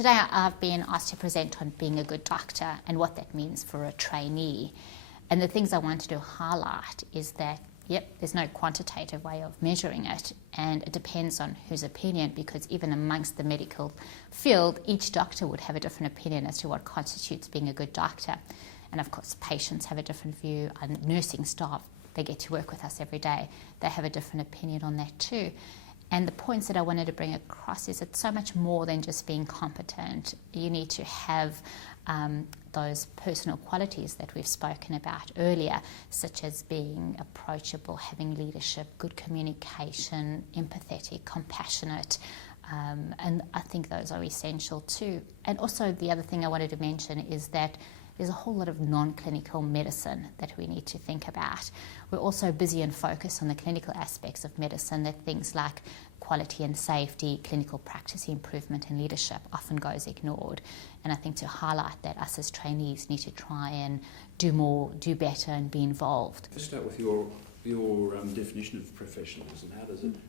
today I've been asked to present on being a good doctor and what that means for a trainee. And the things I wanted to highlight is that, there's no quantitative way of measuring it, and it depends on whose opinion, because even amongst the medical field, each doctor would have a different opinion as to what constitutes being a good doctor. And of course, patients have a different view, and nursing staff, they get to work with us every day, they have a different opinion on that too. And the points that I wanted to bring across is it's so much more than just being competent. You need to have those personal qualities that we've spoken about earlier, such as being approachable, having leadership, good communication, empathetic, compassionate, and I think those are essential too. And also the other thing I wanted to mention is that there's a whole lot of non-clinical medicine that we need to think about. We're also busy and focused on the clinical aspects of medicine, that things like quality and safety, clinical practice improvement and leadership often goes ignored. And I think to highlight that, us as trainees need to try and do more, do better and be involved. Let's start with your definition of professionalism.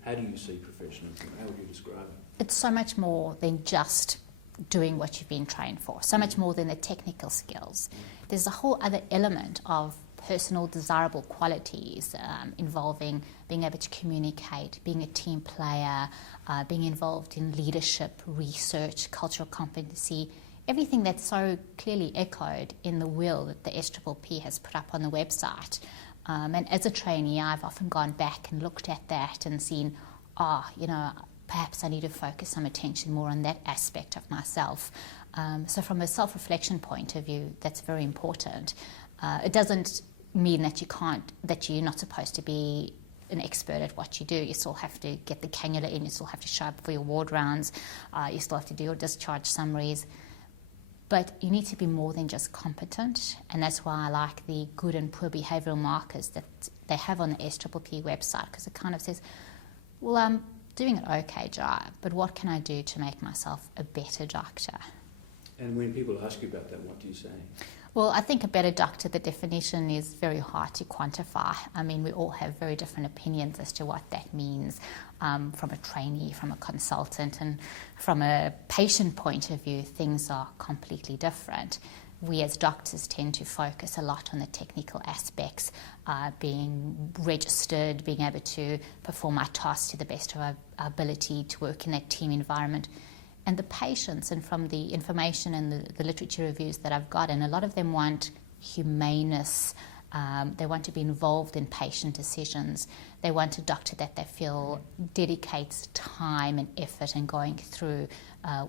How do you see professionalism? How would you describe it? It's so much more than just doing what you've been trained for, so much more than the technical skills. There's a whole other element of personal desirable qualities involving being able to communicate, being a team player, being involved in leadership, research, cultural competency, everything that's so clearly echoed in the will that the SPPP has put up on the website. And as a trainee, I've often gone back and looked at that and seen, perhaps I need to focus some attention more on that aspect of myself. So from a self-reflection point of view, that's very important. It doesn't mean that you're not supposed to be an expert at what you do. You still have to get the cannula in, you still have to show up for your ward rounds, you still have to do your discharge summaries. But you need to be more than just competent, and that's why I like the good and poor behavioural markers that they have on the SPPP website, because it kind of says, well, I'm doing an okay job, but what can I do to make myself a better doctor? And when people ask you about that, what do you say? Well, I think a better doctor, the definition is very hard to quantify. I mean, we all have very different opinions as to what that means from a trainee, from a consultant, and from a patient point of view, things are completely different. We as doctors tend to focus a lot on the technical aspects, being registered, being able to perform our tasks to the best of our ability, to work in that team environment. And the patients, and from the information and the literature reviews that I've gotten, a lot of them want humaneness. They want to be involved in patient decisions. They want a doctor that they feel dedicates time and effort in going through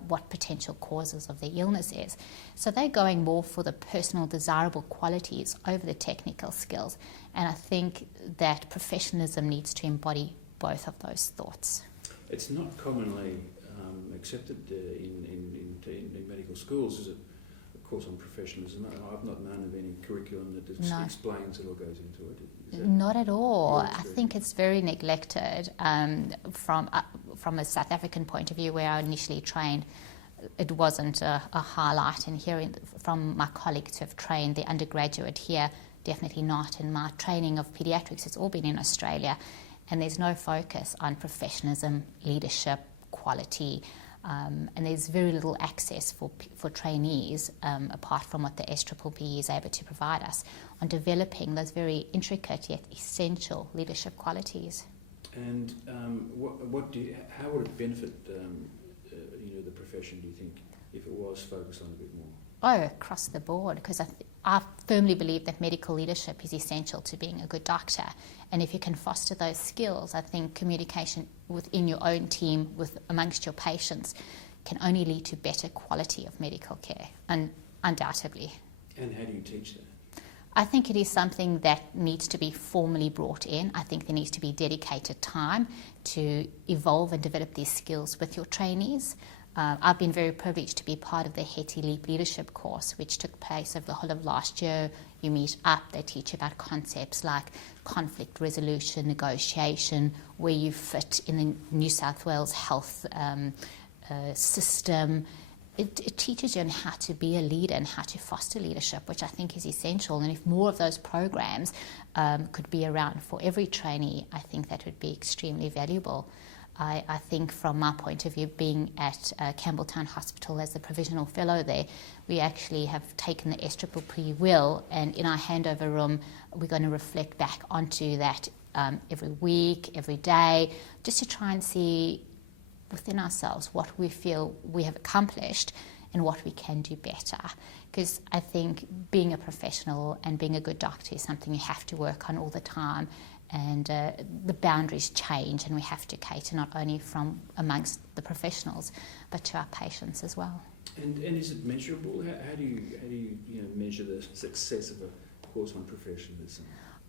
what potential causes of their illness is. So they're going more for the personal desirable qualities over the technical skills. And I think that professionalism needs to embody both of those thoughts. It's not commonly accepted in medical schools, is it? A course on professionalism. I've not known of any curriculum that explains it or goes into it. Not at all. I think it's very neglected from a South African point of view, where I initially trained. It wasn't a highlight, and hearing from my colleagues who have trained the undergraduate here, definitely not. In my training of paediatrics, it's all been in Australia, and there's no focus on professionalism, leadership, quality, and there's very little access for trainees, apart from what the SPPP is able to provide us, on developing those very intricate yet essential leadership qualities. And how would it benefit the profession, do you think, if it was focused on a bit more? Oh, across the board, because I firmly believe that medical leadership is essential to being a good doctor. And if you can foster those skills, I think communication within your own team, amongst your patients, can only lead to better quality of medical care, undoubtedly. And how do you teach that? I think it is something that needs to be formally brought in. I think there needs to be dedicated time to evolve and develop these skills with your trainees. I've been very privileged to be part of the Hetty Leap Leadership course, which took place over the whole of last year. You meet up, they teach about concepts like conflict resolution, negotiation, where you fit in the New South Wales health system. It teaches you on how to be a leader and how to foster leadership, which I think is essential. And if more of those programs could be around for every trainee, I think that would be extremely valuable. I think from my point of view, being at Campbelltown Hospital as the provisional fellow there, we actually have taken the SPPP wheel, and in our handover room, we're going to reflect back onto that every week, every day, just to try and see within ourselves what we feel we have accomplished and what we can do better. Because I think being a professional and being a good doctor is something you have to work on all the time, and the boundaries change, and we have to cater not only from amongst the professionals but to our patients as well. And is it measurable? How do you measure the success of a course on professionalism?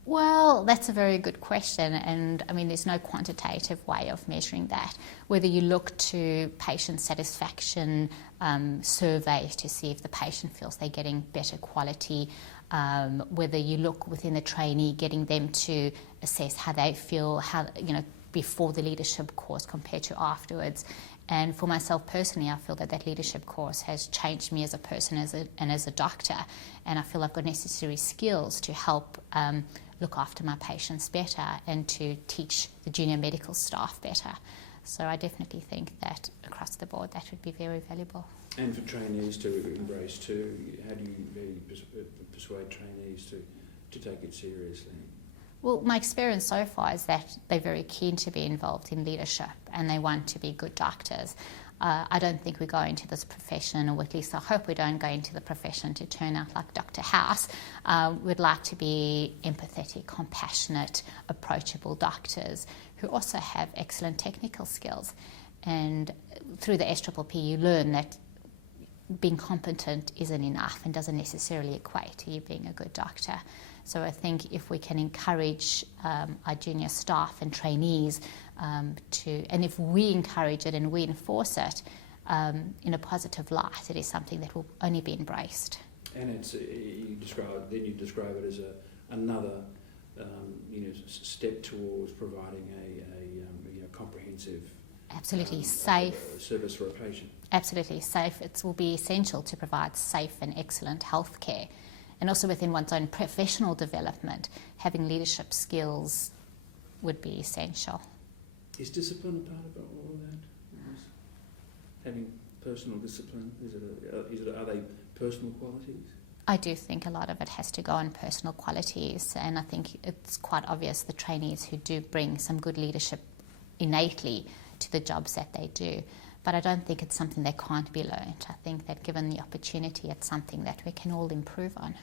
Well, that's a very good question, and I mean there's no quantitative way of measuring that. Whether you look to patient satisfaction surveys to see if the patient feels they're getting better quality, whether you look within the trainee, getting them to assess how they feel, before the leadership course compared to afterwards. And for myself personally, I feel that leadership course has changed me as a person and as a doctor, and I feel I've got necessary skills to help look after my patients better and to teach the junior medical staff better. So I definitely think that across the board that would be very valuable. And for trainees to embrace too, how do you persuade trainees to take it seriously? Well, my experience so far is that they're very keen to be involved in leadership and they want to be good doctors. I don't think we go into this profession, or at least I hope we don't go into the profession to turn out like Dr. House. We'd like to be empathetic, compassionate, approachable doctors who also have excellent technical skills. And through the SPPP you learn that being competent isn't enough and doesn't necessarily equate to you being a good doctor. So I think if we can encourage our junior staff and trainees and if we encourage it and we enforce it in a positive light, it is something that will only be embraced. And it's you describe it as another step towards providing a comprehensive, absolutely safe service for a patient. Absolutely safe. It will be essential to provide safe and excellent health care. And also within one's own professional development, having leadership skills would be essential. Is discipline a part of all of that? Having personal discipline, are they personal qualities? I do think a lot of it has to go on personal qualities, and I think it's quite obvious the trainees who do bring some good leadership innately to the jobs that they do. But I don't think it's something that can't be learned. I think that given the opportunity, it's something that we can all improve on.